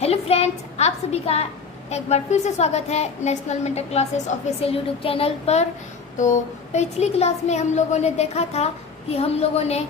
Hello friends, आप सभी का एक बार फिर से स्वागत है national mentor classes official YouTube channel पर। तो पिछली क्लास में हम लोगों ने देखा था कि हम लोगों ने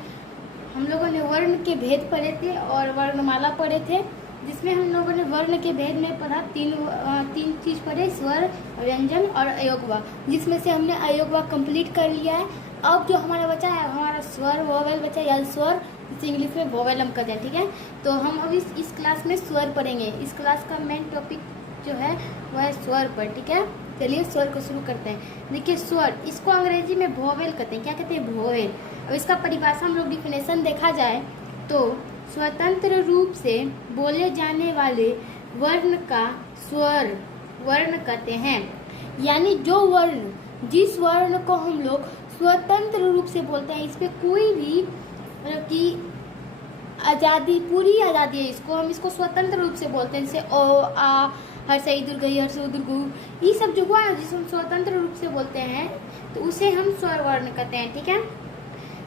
वर्ण के भेद पढ़े थे और वर्णमाला पढ़े थे, जिसमें हम लोगों ने वर्ण के भेद में पढ़ा तीन चीज़ पढ़े, स्वर, व्यंजन और अयोगवा, जिसमें से हमने अयोगवा कंप्लीट कर लिया है। अब जो हमारा बचा है हमारा स्वर वोवेल बचा, या स्वर जिसे इंग्लिश में वोवेल हम कहते हैं, ठीक है। तो हम अभी इस क्लास में स्वर पढ़ेंगे। इस क्लास का मेन टॉपिक जो है वह है स्वर पर, ठीक है। चलिए स्वर को शुरू करते हैं। देखिए स्वर, इसको अंग्रेजी में वोवेल कहते हैं। क्या कहते हैं? वोवेल। अब इसका परिभाषा हम लोग डिफिनेशन देखा जाए तो स्वतंत्र रूप से बोले जाने वाले वर्ण का स्वर वर्ण कहते हैं। यानी जो वर्ण, जिस वर्ण को हम लोग स्वतंत्र रूप से बोलते हैं, इस पर कोई भी मतलब कि आज़ादी, पूरी आज़ादी है इसको, हम इसको स्वतंत्र रूप से बोलते हैं। जैसे ओ, आ, हर्षई दीर्घई, हर्षऊ दीर्घऊ, ये सब जो हुआ है जिसे हम स्वतंत्र रूप से बोलते हैं तो उसे हम स्वर वर्ण कहते हैं, ठीक है।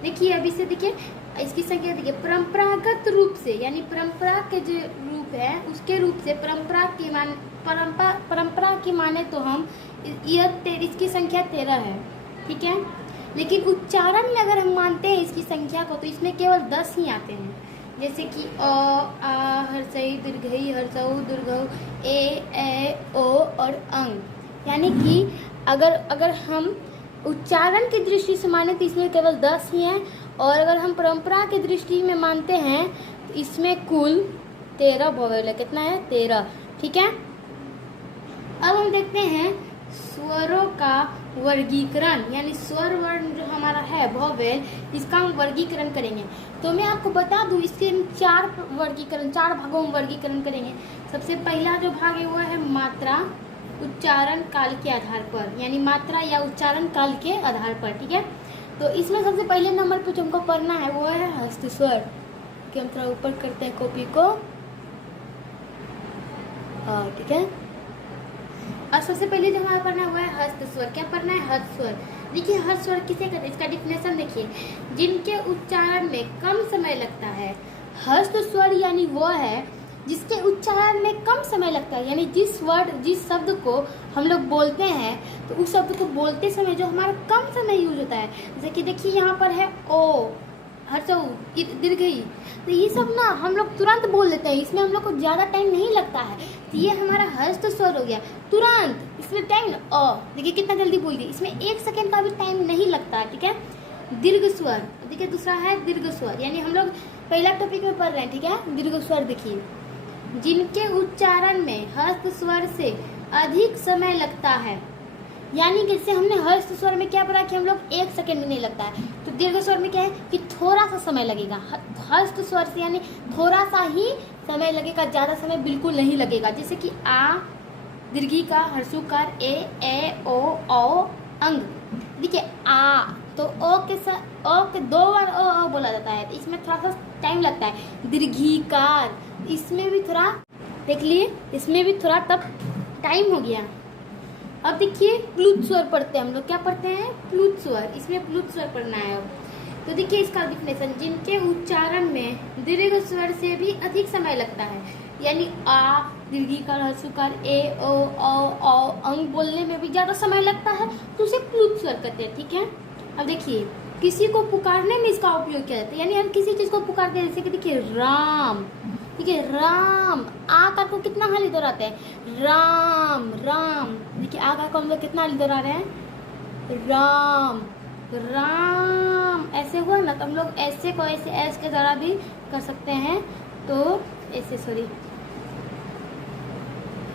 देखिए अभी से देखिए इसकी संख्या देखिए। परंपरागत रूप से, यानी परंपरा के जो रूप है उसके रूप से, परंपरा की माने तो हम इसकी संख्या 13 है, ठीक है। लेकिन उच्चारण में अगर हम मानते हैं इसकी संख्या को तो इसमें केवल 10 ही आते हैं। जैसे कि अ, आ, हर्षई दीर्घई, हर्षऊ दीर्घऊ, ए ओ और अंग। यानी कि अगर हम उच्चारण की दृष्टि से माने तो इसमें केवल 10 ही हैं, और अगर हम परंपरा की दृष्टि में मानते हैं तो इसमें कुल 13 वोवेल है। कितना है? 13, ठीक है। अब हम देखते हैं स्वरों का वर्गीकरण, यानी स्वर वर्ण जो हमारा है वोवेल, इसका हम वर्गीकरण करेंगे। तो मैं आपको बता दूं इसके हम 4 भागों में वर्गीकरण करेंगे। सबसे पहला जो भाग है वो है मात्रा उच्चारण काल के आधार पर, यानी मात्रा या उच्चारण काल के आधार पर, ठीक है। तो इसमें सबसे पहले नंबर पर जो हमको पढ़ना है वो है हस्त स्वर, कि हम थोड़ा ऊपर करते हैं कॉपी को, ठीक है। और सबसे पहले जो हमारा पढ़ना हुआ है हस्त स्वर। क्या पढ़ना है? हस्त स्वर। देखिए हस्त स्वर किसे कहते हैं, इसका डिफिनेशन देखिए। जिनके उच्चारण में कम समय लगता है। हस्त स्वर यानी वो है जिसके उच्चारण में कम समय लगता है, यानी जिस शब्द को हम लोग बोलते हैं तो उस शब्द को बोलते समय जो हमारा कम समय यूज होता है। जैसे कि देखिए यहाँ पर है ओ, हर्षऊ दीर्घई, तो ये सब ना हम लोग तुरंत बोल देते हैं, इसमें हम लोग को ज़्यादा टाइम नहीं लगता है। तो ये हमारा हस्त स्वर हो गया, तुरंत। इसमें टाइम देखिए कितना जल्दी बोल दिए, इसमें 1 सेकेंड का भी टाइम नहीं लगता है, ठीक है। दीर्घ स्वर, देखिए दूसरा है दीर्घ स्वर, यानी हम लोग पहला टॉपिक में पढ़ रहे हैं, ठीक है। दीर्घ स्वर देखिए, जिनके उच्चारण में हस्त स्वर से अधिक समय लगता है। यानी कि जैसे हमने हस्त स्वर में क्या पढ़ा कि हम लोग 1 सेकेंड भी नहीं लगता है, तो दीर्घ स्वर में क्या है कि थोड़ा सा समय लगेगा। हस्त स्वर से यानी थोड़ा सा ही समय लगेगा, ज़्यादा समय बिल्कुल नहीं लगेगा। जैसे कि आ, दीर्घिकार, हर्षुकार, ए ओ अंग। देखिए आ, तो ओ के 2 बार ओ बोला जाता है, तो इसमें थोड़ा सा टाइम लगता है। दीर्घिकार, इसमें भी थोड़ा देख लिए, इसमें भी थोड़ा तब टाइम हो गया। अब देखिए प्लुत स्वर पढ़ते हैं हम लोग। क्या पढ़ते हैं? प्लुत स्वर। इसमें प्लुत स्वर पढ़ना है अब। तो देखिए इसका डिफिनेशन, जिनके उच्चारण में दीर्घ स्वर से भी अधिक समय लगता है, यानी आ, दीर्घिकार, हर्षुकार, ए ओ अंग बोलने में भी ज्यादा समय लगता है तो उसे प्लुत स्वर कहते हैं, ठीक है। अब देखिए किसी को पुकारने में इसका उपयोग किया जाता है, यानी हम किसी चीज को पुकारते हैं, जैसे कि देखिए राम, ठीक है। राम, आकार को कितना हाली दोहराते हैं? राम राम। देखिए आकार को हम लोग कितना हाली दोहरा रहे हैं? राम राम। ऐसे हुआ ना, तो हम लोग ऐसे को ऐसे ऐस के द्वारा भी कर सकते हैं। तो ऐसे सॉरी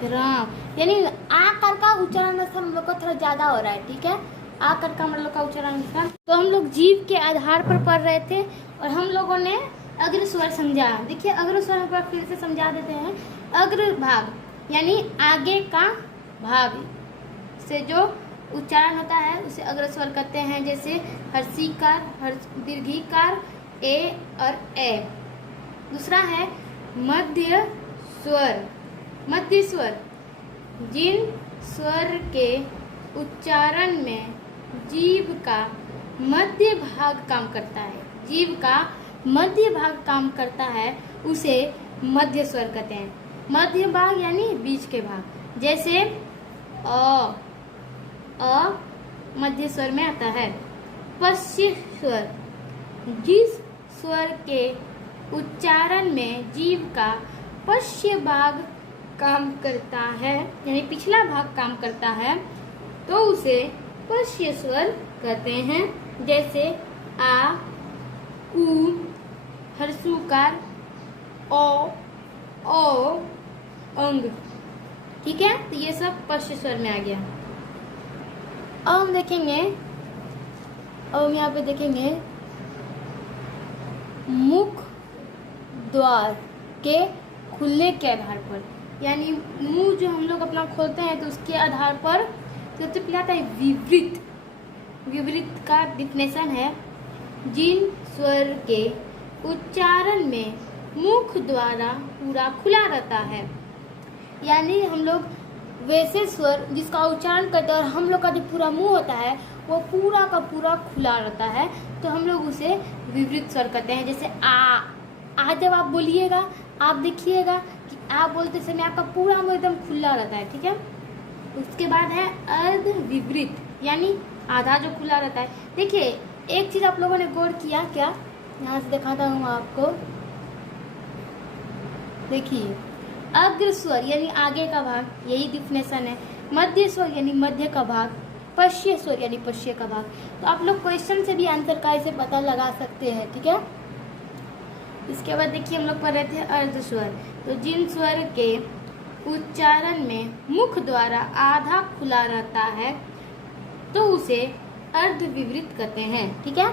राम, यानी आकार का उच्चारण हम लोग को थोड़ा ज्यादा हो रहा है, ठीक है। आकार का हम लोग का उच्चारण। तो हम लोग जीव के आधार पर पढ़ रहे थे और हम लोगों ने अग्र स्वर समझा। देखिए अग्र स्वर पर फिर से समझा देते हैं। अग्र भाग यानी आगे का भाग से जो उच्चारण होता है उसे अग्र स्वर कहते हैं। जैसे हर्षिकार, दीर्घिकार, ए और ए। दूसरा है मध्य स्वर। मध्य स्वर, जिन स्वर के उच्चारण में जीभ का मध्य भाग काम करता है, जीभ का मध्य भाग काम करता है, उसे मध्य स्वर कहते हैं। मध्य भाग यानी बीच के भाग, जैसे अ मध्य स्वर में आता है। पश्य स्वर, जिस स्वर के उच्चारण में जीभ का पश्य भाग काम करता है, यानी पिछला भाग काम करता है, तो उसे पश्य स्वर कहते हैं। जैसे आ, उ, हर्षुकार, ओ, अंग। ठीक है, तो ये सब पश्य स्वर में आ गया। अब हम देखेंगे, अब हम यहाँ पे देखेंगे मुख द्वार के खुलने के आधार पर, यानी मुंह जो हम लोग अपना खोलते हैं तो उसके आधार पर सबसे पहले आता है विवृत। विवृत का डिफिनेशन है जिन स्वर के उच्चारण में मुख द्वारा पूरा खुला रहता है, यानी हम लोग वैसे स्वर जिसका उच्चारण करते हैं और हम लोग का जो पूरा मुंह होता है वो पूरा का पूरा खुला रहता है, तो हम लोग उसे विवृत स्वर कहते हैं। जैसे आ जब आप बोलिएगा, आप देखिएगा कि आप बोलते समय आपका पूरा मुंह एकदम खुला रहता है। ठीक है, उसके बाद है अर्ध विवृत, यानी आधा जो खुला रहता है। देखिए एक चीज आप लोगों ने गौर किया क्या, यहाँ से दिखाता हूँ आपको। देखिए अग्र स्वर यानी आगे का भाग, यही डिफिनेशन है। मध्य स्वर यानी मध्य का भाग, पश्य स्वर यानी पश्य का भाग। तो आप लोग क्वेश्चन से भी आंसर का इसे पता लगा सकते हैं। ठीक है, इसके बाद देखिए हम लोग पढ़ रहे थे अर्ध स्वर। तो जिन स्वर के उच्चारण में मुख द्वारा आधा खुला रहता है तो उसे अर्ध विवृत कहते हैं। ठीक है,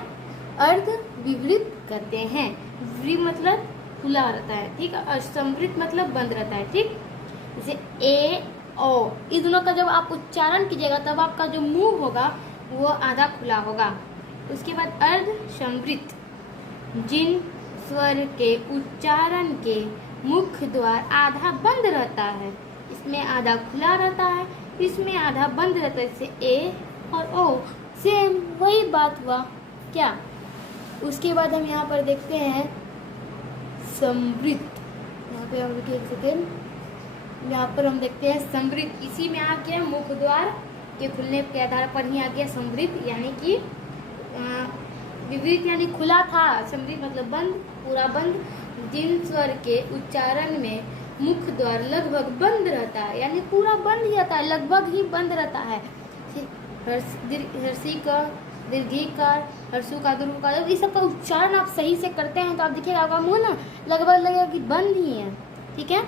अर्ध विवृत कहते हैं। वृ मतलब खुला रहता है, ठीक है, और समृत मतलब बंद रहता है। ठीक, जैसे ए ओ, इस दोनों का जब आप उच्चारण कीजिएगा तब आपका जो मुंह होगा वो आधा खुला होगा। उसके बाद अर्ध समृत, जिन स्वर के उच्चारण के मुख द्वार आधा बंद रहता है, इसमें आधा खुला रहता है, इसमें आधा बंद रहता है। जैसे ए और ओ, सेम वही बात हुआ क्या। उसके बाद हम यहाँ पर देखते हैं समृत। यहाँ पे हम देखिए एक सेकेंड, यहाँ पर हम देखते हैं समृत। इसी में आ गया मुख द्वार के खुलने के आधार पर ही आ गया समृत, यानी कि विवृत यानी खुला था, समृत मतलब बंद, पूरा बंद। जिन स्वर के उच्चारण में मुख द्वार लगभग बंद रहता है, यानी पूरा बंद ही रहता है, लगभग ही बंद रहता है। हर्षी का, दीर्घी का, हर्षु का, दुर्घ का, जब इस सब का उच्चारण आप सही से करते हैं तो आप देखिएगा आपका मुंह ना लगभग लगेगा कि बंद ही है। ठीक है,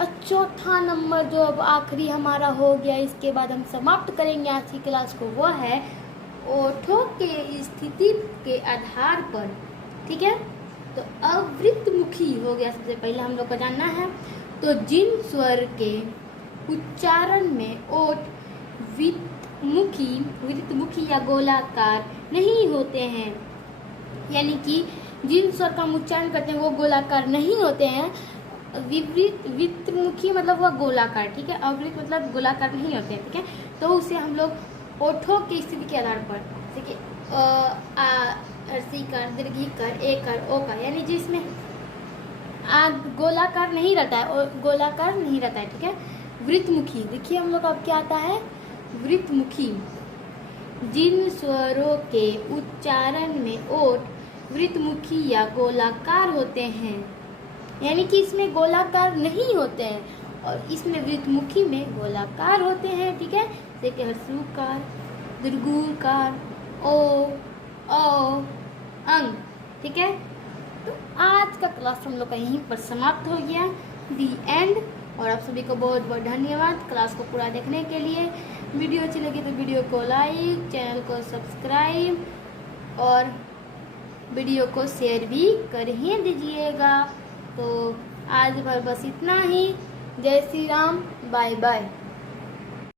और चौथा नंबर जो अब आखिरी हमारा हो गया, इसके बाद हम समाप्त करेंगे आज की क्लास को, वो है ओठों के स्थिति के आधार पर। ठीक है, तो अवृतमुखी हो गया सबसे पहले हम लोग को जानना है। तो जिन स्वर के उच्चारण में ओठ वृत्तमुखी या गोलाकार नहीं होते हैं, यानी कि जिन स्वर का हम उच्चारण करते हैं वो गोलाकार नहीं होते हैं। वृत्तमुखी मतलब वह गोलाकार, ठीक है, अवृत मतलब गोलाकार नहीं होते हैं। ठीक है, तो उसे हम लोग ओठों की स्थिति के आधार पर, जैसे कि हर्षी कर, दीर्घी कर, ए कर, ओ कर, यानी जिसमें गोलाकार नहीं रहता है और गोलाकार नहीं रहता है। ठीक है, वृत्तमुखी, देखिए हम लोग अब क्या आता है वृत्तमुखी, जिन स्वरों के उच्चारण में ओठ वृत्तमुखी या गोलाकार होते हैं, यानी कि इसमें गोलाकार नहीं होते हैं और इसमें वृत्तमुखी में गोलाकार होते हैं। ठीक है, जैसे कि हर्षुकार, दीर्घुकार, ओ, अंग। ठीक है, तो आज का क्लास हम लोग का यहीं पर समाप्त हो गया, दी एंड। और आप सभी को बहुत बहुत धन्यवाद क्लास को पूरा देखने के लिए। वीडियो अच्छी लगी तो वीडियो को लाइक, चैनल को सब्सक्राइब और वीडियो को शेयर भी कर ही दीजिएगा। तो आज भर बस इतना ही। जय श्री राम, बाय बाय।